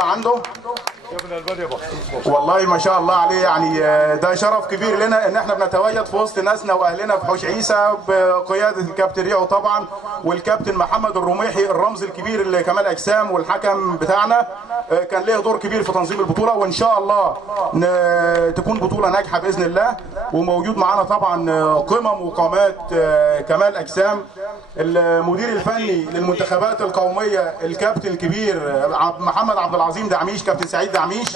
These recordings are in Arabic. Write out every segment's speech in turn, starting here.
البطوله عنده. والله ما شاء الله عليه، يعني ده شرف كبير لنا ان احنا بنتواجد في وسط ناسنا واهلنا في حوش عيسى بقياده الكابتن ريعو طبعا، والكابتن محمد الرميحي الرمز الكبير لكمال اجسام والحكم بتاعنا، كان له دور كبير في تنظيم البطوله، وان شاء الله تكون بطوله ناجحه باذن الله. وموجود معانا طبعا قمم وقامات كمال اجسام، المدير الفني للمنتخبات القوميه الكابتن الكبير محمد عبد العظيم دعميش، كابتن سعيد دعميش،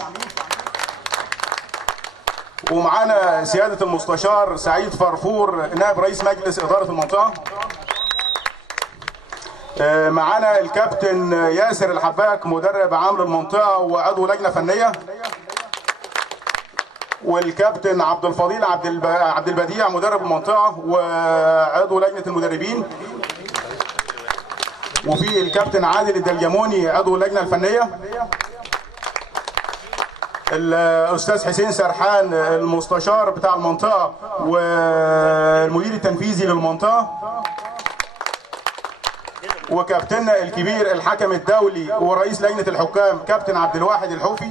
ومعانا سياده المستشار سعيد فرفور نائب رئيس مجلس اداره المنطقه، معانا الكابتن ياسر الحباك مدرب عام للمنطقه وعضو لجنه فنيه، والكابتن عبد الفضيل عبد البديع مدرب المنطقه وعضو لجنه المدربين، وفي الكابتن عادل الدلجموني عضو اللجنه الفنيه، الاستاذ حسين سرحان المستشار بتاع المنطقه والمدير التنفيذي للمنطقه، وكابتننا الكبير الحكم الدولي ورئيس لجنه الحكام كابتن عبد الواحد الحوفي،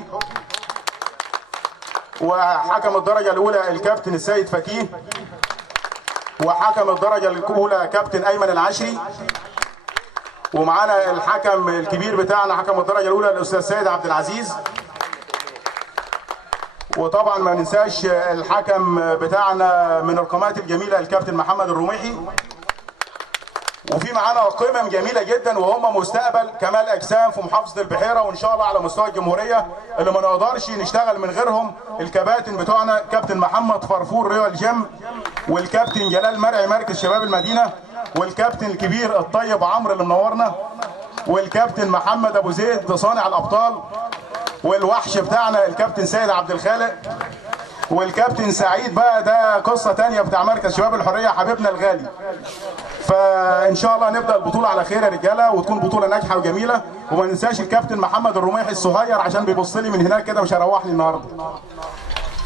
وحكم الدرجه الاولى الكابتن السيد فكيه، وحكم الدرجه الاولى كابتن ايمن العشري، ومعانا الحكم الكبير بتاعنا حكم الدرجه الاولى الاستاذ سيد عبد العزيز، وطبعا ما ننساش الحكم بتاعنا من القامات الجميله الكابتن محمد الرميحي. وفي معانا قمم جميله جدا وهم مستقبل كمال اجسام في محافظه البحيره، وان شاء الله على مستوى الجمهوريه اللي ما نقدرش نشتغل من غيرهم. الكباتن بتوعنا كابتن محمد فرفور ريال جيم، والكابتن جلال مرعي مركز شباب المدينه، والكابتن الكبير الطيب عمرو اللي منورنا، والكابتن محمد ابو زيد صانع الابطال، والوحش بتاعنا الكابتن سيد عبد الخالق، والكابتن سعيد بقى ده قصه ثانيه بتاع مركز شباب الحريه حبيبنا الغالي. فان شاء الله نبدا البطوله على خير يا رجاله، وتكون بطوله ناجحه وجميله. وما ننساش الكابتن محمد الرميحي الصغير عشان بيبص لي من هناك كده مش هيروحني النهارده.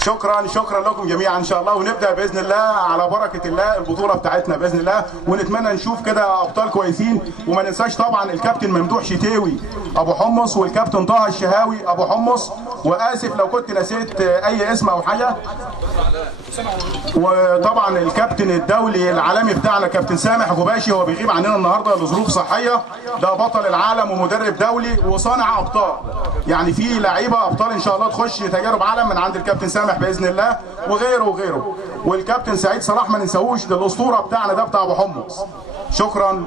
شكرا لكم جميعا ان شاء الله، ونبدا باذن الله على بركه الله البطوله بتاعتنا باذن الله، ونتمنى نشوف كده ابطال كويسين. وما ننساش طبعا الكابتن ممدوح شتاوي ابو حمص، والكابتن طه الشهاوي ابو حمص، واسف لو كنت نسيت اي اسم او حاجه. وطبعا الكابتن الدولي العالمي بتاعنا كابتن سامح غباشي، هو بيغيب عننا النهارده لظروف صحيه، ده بطل العالم ومدرب دولي وصانع ابطال، يعني في لعيبه ابطال ان شاء الله تخش تجارب عالم من عند الكابتن سامح باذن الله، وغيره. والكابتن سعيد صلاح ما ننساهوش، ده الاسطوره بتاعنا ده بتاع ابو حمص. شكرا.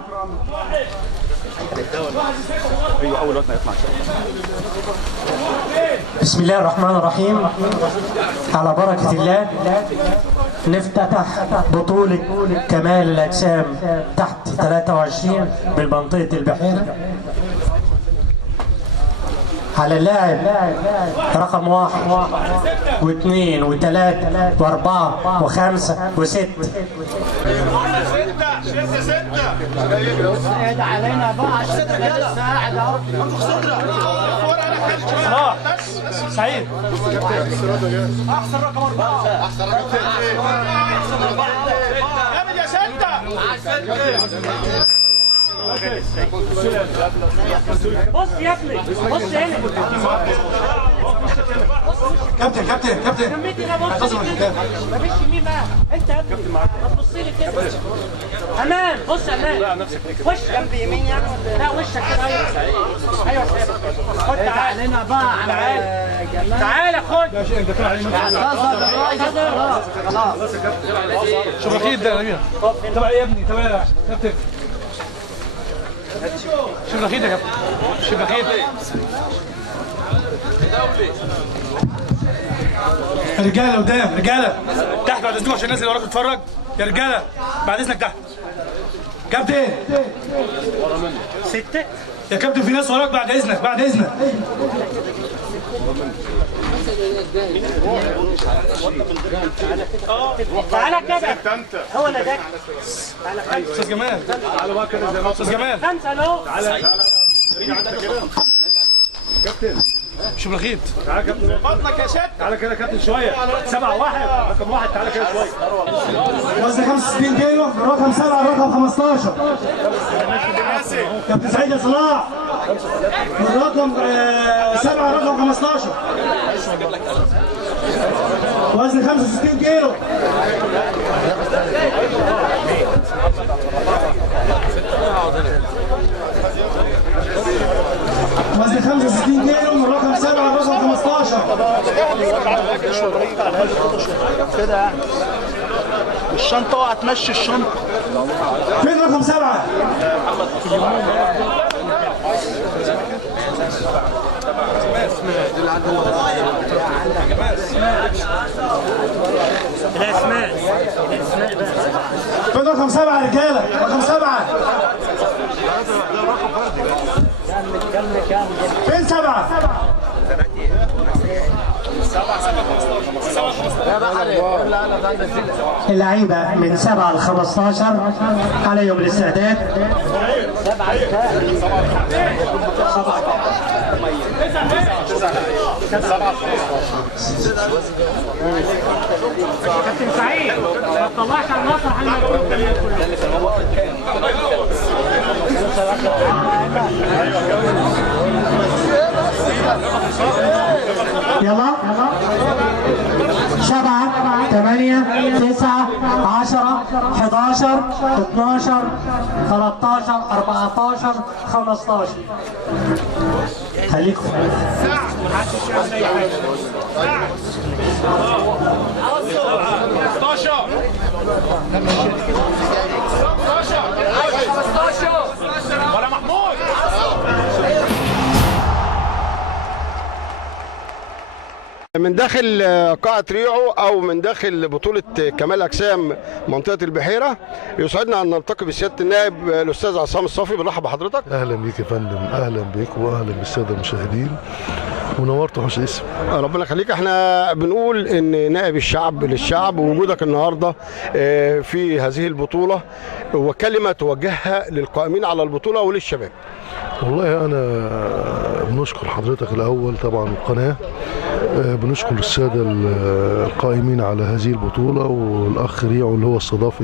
بسم الله الرحمن الرحيم. على بركة الله نفتتح بطولة كمال الأجسام تحت 23 بالمنطقة البحيرة على اللاعب رقم 1 و2 و3 و4 و5 و6. اهدى علينا بقى عشان انا لسه قاعد اهو. سعيد احسن رقم 4 جامد يا سته. بص يا ابني بص هنا. كابتن بص مفيش يمين بقى انت يا ابني ما تبصي لي كده. امان بص امان وش جنب يمين يعني لا وشك كده. ايوه خد تعالى هنا بقى تعالى خد. خلاص يا كابتن. شوف اكيد ده نبيل تبع ايه يا ابني؟ تبع يا كابتن. شوف اكيد يا كابتن. شوف اكيد رجاله قدام رجاله تحت بعد اذنكم عشان الناس اللي وراك تتفرج يا رجاله بعد اذنك تحت. كابتن ستة يا كابتن في ناس وراك بعد اذنك تعالى كده هو انا ده. استاذ جمال تعالى بقى كده زي ما استاذ جمال 5 اهو. تعالى كابتن. شوف رخيت تعالى كابتن بطنك يا شد. تعالى كده كابتن شويه 7-1 رقم 1 تعالى كده شويه. وزن 65 كيلو من رقم 7 لرقم 15. كابتن سعيد يا صلاح من رقم 7 رقم 15 وزن 65 كيلو. وزن 65 كيلو من رقم 7 رقم 15. كده الشنطه هتمشي الشنطه. فين رقم 7؟ الاسماء فين رقم 7 يا رجاله؟ رقم 7 فين 7؟ اللعيبة من 7 ل 15 عليهم الاستعداد. كابتن سعيد ما تطلعش على المسرح يلا 7 8 9 10 11 12 13 14 15 خليكم. ولا محمود من داخل قاعة ريعو أو من داخل بطولة كمال أجسام منطقة البحيرة، يسعدنا أن نلتقي بسيادة النائب الأستاذ عصام الصافي. بنرحب بحضرتك. اهلا بيك يا فندم، اهلا بيك واهلا بالساده المشاهدين، ونورت حوش اسم. ربنا يخليك. احنا بنقول ان نائب الشعب للشعب، ووجودك النهارده في هذه البطولة وكلمة توجهها للقائمين على البطولة وللشباب. والله انا بنشكر حضرتك الاول طبعا القناه، بنشكر الساده القائمين على هذه البطوله، والاخ ريعو اللي هو استضاف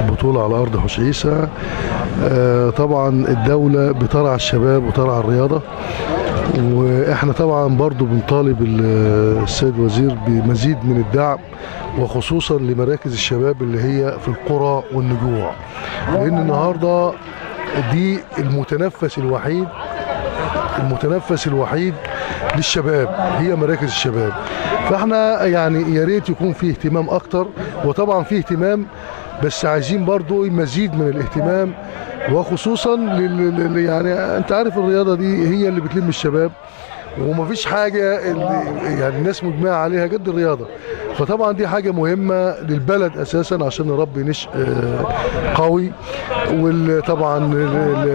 البطوله على ارض حوش عيسى. طبعا الدوله بترعى الشباب وترعى الرياضه، واحنا طبعا برضو بنطالب السيد وزير بمزيد من الدعم، وخصوصا لمراكز الشباب اللي هي في القرى والنجوع، لان النهارده دي المتنفس الوحيد للشباب، هي مراكز الشباب. فاحنا يعني يا ريت يكون فيه اهتمام اكتر، وطبعا فيه اهتمام بس عايزين برضو مزيد من الاهتمام، وخصوصا يعني انت عارف الرياضه دي هي اللي بتلم الشباب، ومفيش حاجه يعني الناس مجمعه عليها قد الرياضه. فطبعا دي حاجه مهمه للبلد اساسا عشان نربي نشء قوي. وطبعا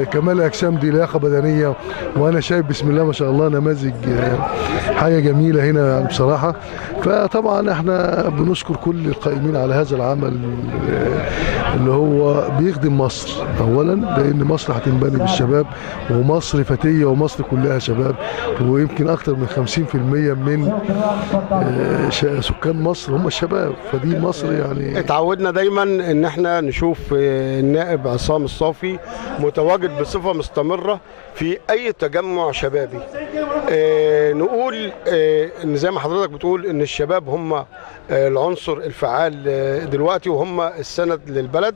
كمال الاجسام دي لياقه بدنيه، وانا شايف بسم الله ما شاء الله نماذج حاجه جميله هنا يعني بصراحه. فطبعا احنا بنشكر كل القائمين على هذا العمل اللي هو بيخدم مصر اولا، لان مصر هتنبني بالشباب، ومصر فتيه ومصر كلها شباب، ويمكن اكثر من 50% من سكان مصر هم الشباب. فدي مصر يعني اتعودنا دايما ان احنا نشوف النائب عصام الصافي متواجد بصفه مستمره في اي تجمع شبابي. نقول ان زي ما حضرتك بتقول ان الشباب هم العنصر الفعال دلوقتي، وهم السند للبلد.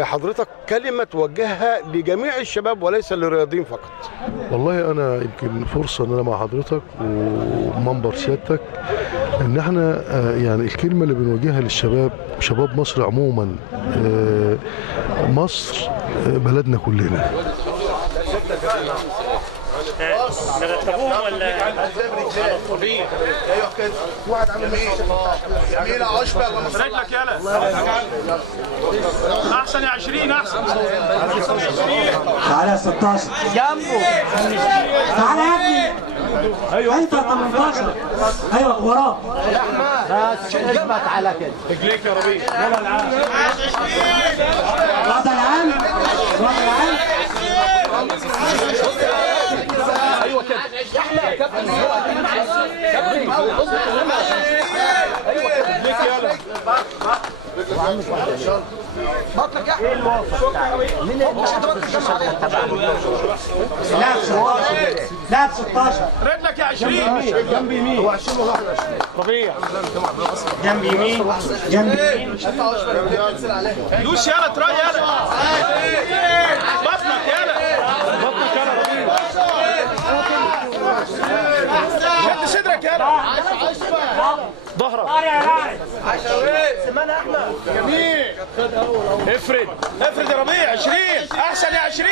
حضرتك كلمة توجهها لجميع الشباب وليس للرياضيين فقط. والله أنا يمكن فرصة أن أنا مع حضرتك ومنبر سيادتك إن احنا يعني الكلمة اللي بنوجهها للشباب، شباب مصر عموما، مصر بلدنا كلنا. نرتبوهم ولا ايوه كده واحد عامل جميله عشبه رجلك يلا احسن يا 20 احسن. تعالى 16 جنبه تعالى يا ابني. ايوه انت 18 ايوه وراه بس اثبت على كده رجليك يا ربيع. وضع العام ايوه كده لاعب 16 رجلك يا 20 جنب يمين هو 20 ولا 21 ربيع جنب يمين جنب يمين دوش يلا تراي يلا بطنك يلا بطنك يلا ربيع شد صدرك يلا ظهرك جميل افرد افرد يا ربيع 20 احسن يا 20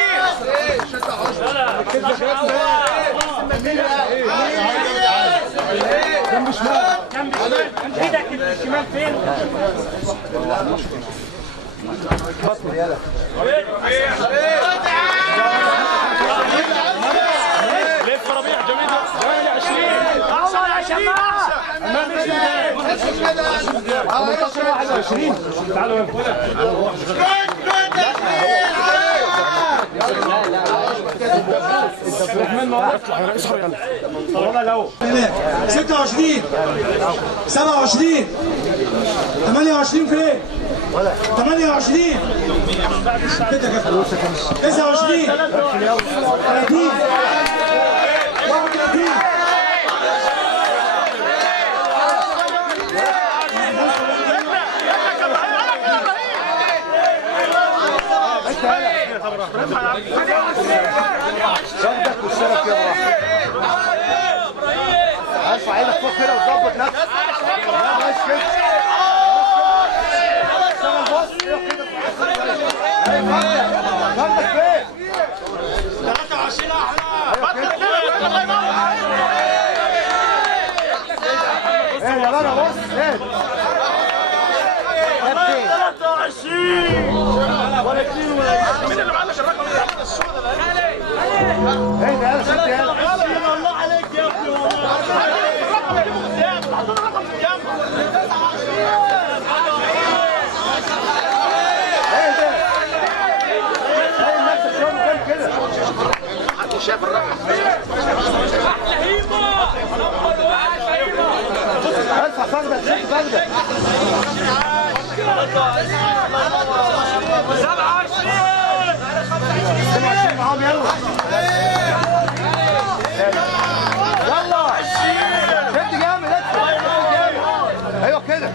جنب شمال جنب شمال ايدك الشمال فين؟ بطل يلا لف ربيع جميل جميل 20 احسن يا 20 احسن تعالوا 26 27 28 فين؟ 28 كده كده 29 30 31 شدك والسلك يا ابراهيم ارفع ايدك فوق كده وظبط نفسك ماشي كده اشتغل بص كده فردك فين 23 احلى ايه يا بابا بص ايه 23 ولا 2 ولا مين اللي معلش الرقم ده السودا ده ايه ده يا ست يا الله عليك يا ابني والله الرقم اللي قدام حط الرقم في الجنب ايه ده ايه نفسك شويه كده محدش شاف الرقم ارفع فردك شد فردك 27 معاهم يلا يلا شد جامد ايوه كده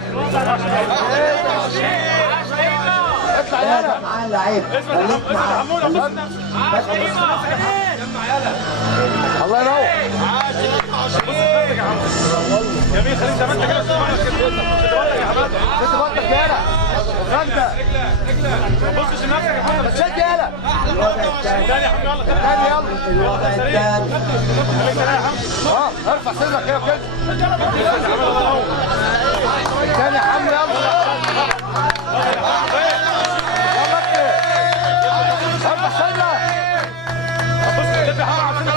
اطلع يلا معاه اللعيب خليك معاه الله ينور جميل خليك زي ما انت كده شد بطنك يلا غدا ما تبصش لنفسك يا محمد شد يلا تاني يا حمد يلا تاني يلا الوضع الثاني ارفع صدرك ايوه كده تاني يا حمد يلا ارفع صدرك بص كده يا حمد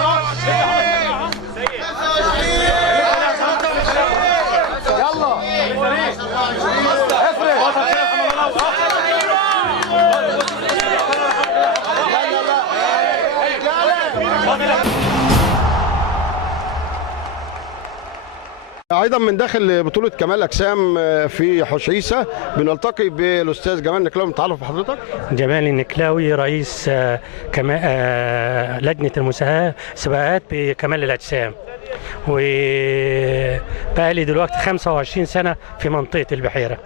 يلا افرد ايضا من داخل بطوله كمال اجسام في حشيشه بنلتقي بالاستاذ جمال نكلاوي. نتعرف بحضرتك. جمال النكلاوي رئيس لجنه المسابقات بكمال الاجسام، وبقالي دلوقتي 25 سنه في منطقه البحيره.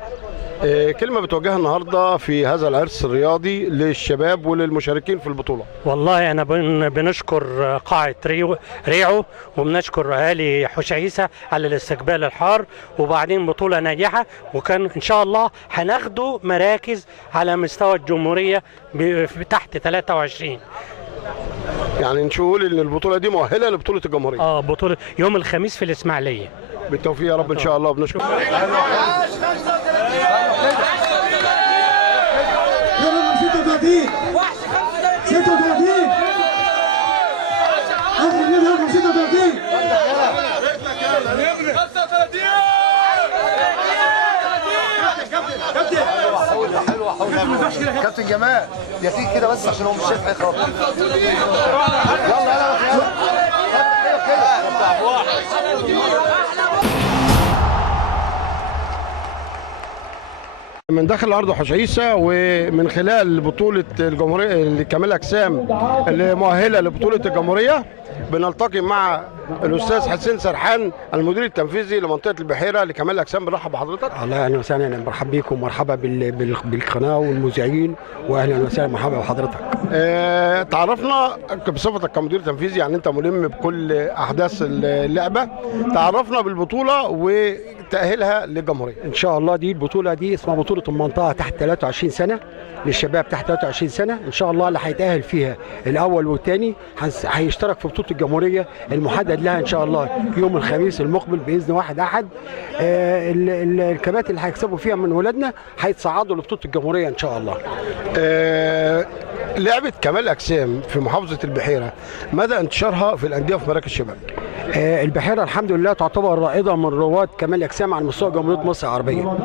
كلمة بتوجهها النهاردة في هذا العرس الرياضي للشباب وللمشاركين في البطولة. والله أنا بنشكر قاعة ريعو وبنشكر أهالي حشيسة على الاستقبال الحار، وبعدين بطولة ناجحة، وكان إن شاء الله هناخدوا مراكز على مستوى الجمهورية تحت 23. يعني نقول إن البطولة دي مؤهلة لبطولة الجمهورية. بطولة يوم الخميس في الإسماعيلية. بالتوفيق يا رب إن شاء الله. بنشكر. كابتن جمال يا تيجي كده بس عشان هو مش شايف حاجه خالص. يلا يلا من داخل ارض حشيشه ومن خلال بطوله الجمهوريه كمال اجسام اللي مؤهله لبطوله الجمهوريه بنلتقي مع الاستاذ حسين سرحان المدير التنفيذي لمنطقه البحيره لكمال الاجسام. بنرحب بحضرتك. اهلا وسهلا، مرحبا بيكم ومرحبا بالقناه والمذيعين، واهلا وسهلا مرحبا بحضرتك. تعرفنا بصفتك كمدير تنفيذي، يعني انت ملم بكل احداث اللعبه، تعرفنا بالبطوله وتاهيلها للجمهوريه. ان شاء الله دي البطوله دي اسمها بطوله المنطقه تحت 23 سنه للشباب تحت 23 سنه. ان شاء الله اللي هيتاهل فيها الاول والثاني هيشترك في بطوله الجمهوريه المحدد لها ان شاء الله يوم الخميس المقبل باذن 1 أحد. الكباتن اللي هيكسبوا فيها من ولادنا هيتصعدوا لبطوله الجمهوريه ان شاء الله. لعبه كمال اجسام في محافظه البحيره مدى انتشارها في الانديه وفي مراكز الشباب؟ البحيره الحمد لله تعتبر رائده من رواد كمال الاجسام على مستوى جمهوريه مصر العربيه.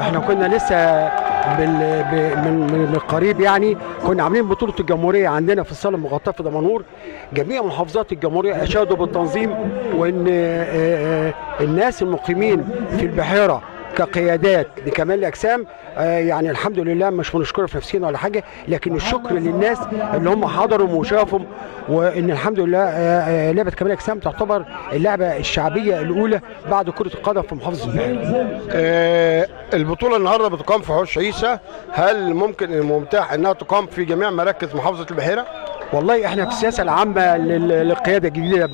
احنا كنا لسه من قريب يعني كنا عاملين بطوله الجمهوريه عندنا في الصاله المغطاه في دمنهور. جميع محافظات الجمهوريه اشادوا بالتنظيم، وان الناس المقيمين في البحيره كقيادات لكمال الاجسام يعني الحمد لله مش بنشكر في نفسنا ولا حاجه، لكن الشكر للناس اللي هم حضروا وشافوا، وان الحمد لله لعبه كمال الاجسام تعتبر اللعبه الشعبيه الاولى بعد كره القدم في محافظه البحيره. البطوله النهارده بتقام في حوش عيسى، هل ممكن متاح انها تقام في جميع مراكز محافظه البحيره؟ والله احنا في السياسه العامه للقياده الجديده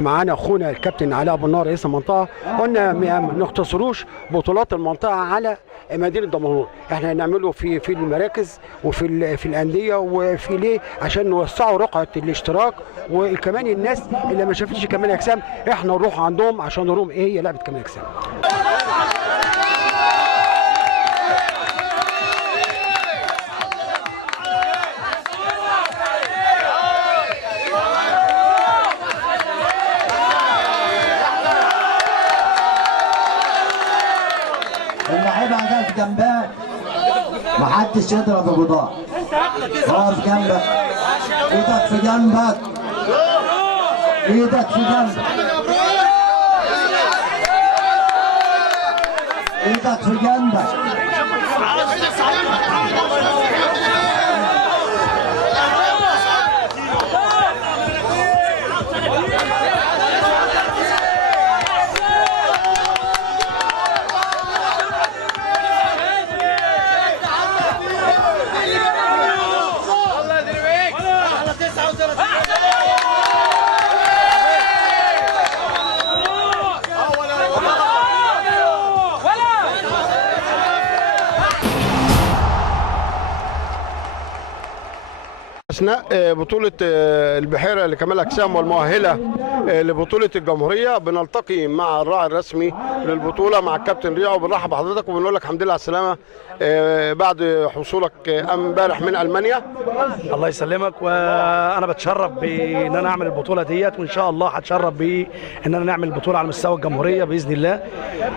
معانا اخونا الكابتن علاء ابو النار رئيس المنطقه، قلنا ما نختصروش بطولات المنطقه على مدينه دمنهور، احنا هنعمله في المراكز وفي الانديه وفي ليه عشان نوسعوا رقعه الاشتراك، وكمان الناس اللي ما شافتش كمال اجسام احنا نروح عندهم عشان نروم ايه هي لعبه كمال اجسام. اللعيبه هتقف جنبها، محدش يضرب ابو ضاع. اقف جنبك، ايدك في جنبك، ايدك في جنبك، ايدك في جنبك. اثناء بطوله البحيره لكمال اجسام والمؤهله لبطوله الجمهوريه بنلتقي مع الراعي الرسمي للبطوله مع الكابتن ريعو. بنرحب بحضرتك وبنقول لك الحمد لله على السلامه بعد حصولك امبارح من المانيا. الله يسلمك، وانا بتشرف بان انا اعمل البطوله ديت، وان شاء الله هتشرف بان انا نعمل البطوله على مستوى الجمهوريه باذن الله،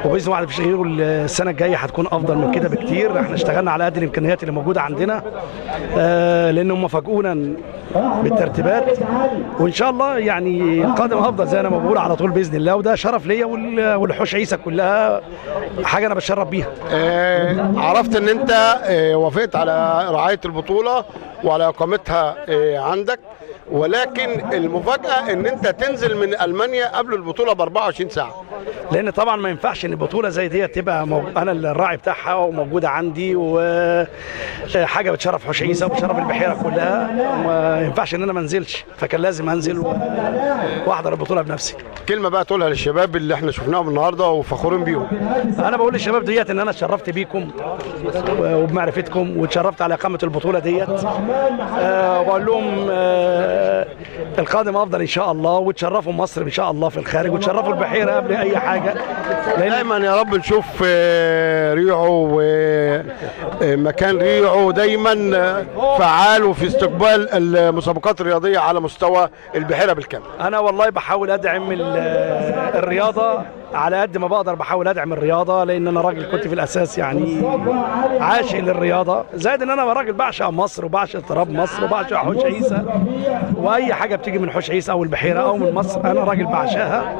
وباذن الله مفيش غيره. السنه الجايه هتكون افضل من كده بكتير. احنا اشتغلنا على قد الامكانيات اللي موجوده عندنا لان هم فاجئونا بالترتيبات، وان شاء الله يعني القادم افضل زي انا ما بقول على طول باذن الله، وده شرف ليا والحوش عيسى كلها، حاجه انا بتشرف بيها. عرفت ان انت وافقت على رعايه البطوله وعلى اقامتها عندك، ولكن المفاجاه ان انت تنزل من المانيا قبل البطوله ب 24 ساعه. لان طبعا ما ينفعش ان البطوله زي دي تبقى انا الراعي بتاعها وموجوده عندي، وحاجه بتشرف حوش عيسى وبتشرف البحيره كلها، ما ينفعش ان انا ما انزلش، فكان لازم انزل واحضر البطوله بنفسي. كلمه بقى تقولها للشباب اللي احنا شفناهم النهارده وفخورين بيهم. انا بقول للشباب ديت ان انا اتشرفت بيكم وبمعرفتكم، واتشرفت على اقامه البطوله ديت، وبقول لهم القادم افضل ان شاء الله، وتشرفوا مصر ان شاء الله في الخارج، وتشرفوا البحيره قبل اي حاجه. دايما يا رب نشوف ريعو مكان ريعو دايما فعال وفي استقبال المسابقات الرياضيه على مستوى البحيره بالكامل. انا والله بحاول ادعم الرياضه على قد ما بقدر، بحاول ادعم الرياضه لان انا راجل كنت في الاساس يعني عاشق للرياضه، زائد ان انا راجل بعشق مصر وبعشق تراب مصر وبعشق حوش عيسى، واي حاجه بتيجي من حوش عيسى او البحيره او من مصر انا راجل بعشقها.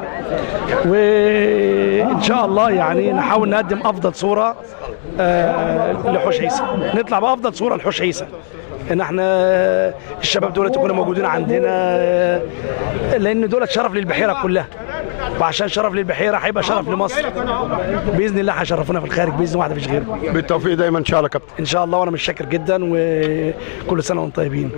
وان شاء الله يعني نحاول نقدم افضل صوره لحوش عيسى، نطلع بافضل صوره لحوش عيسى، ان احنا الشباب دول يكونوا موجودين عندنا، لان دول شرف للبحيره كلها، وعشان شرف للبحيره هيبقى شرف لمصر باذن الله، هيشرفونا في الخارج باذن واحد مفيش غيره. بالتوفيق دايما ان شاء الله يا كابتن. ان شاء الله، وانا مش شاكر جدا وكل سنه وانتم طيبين.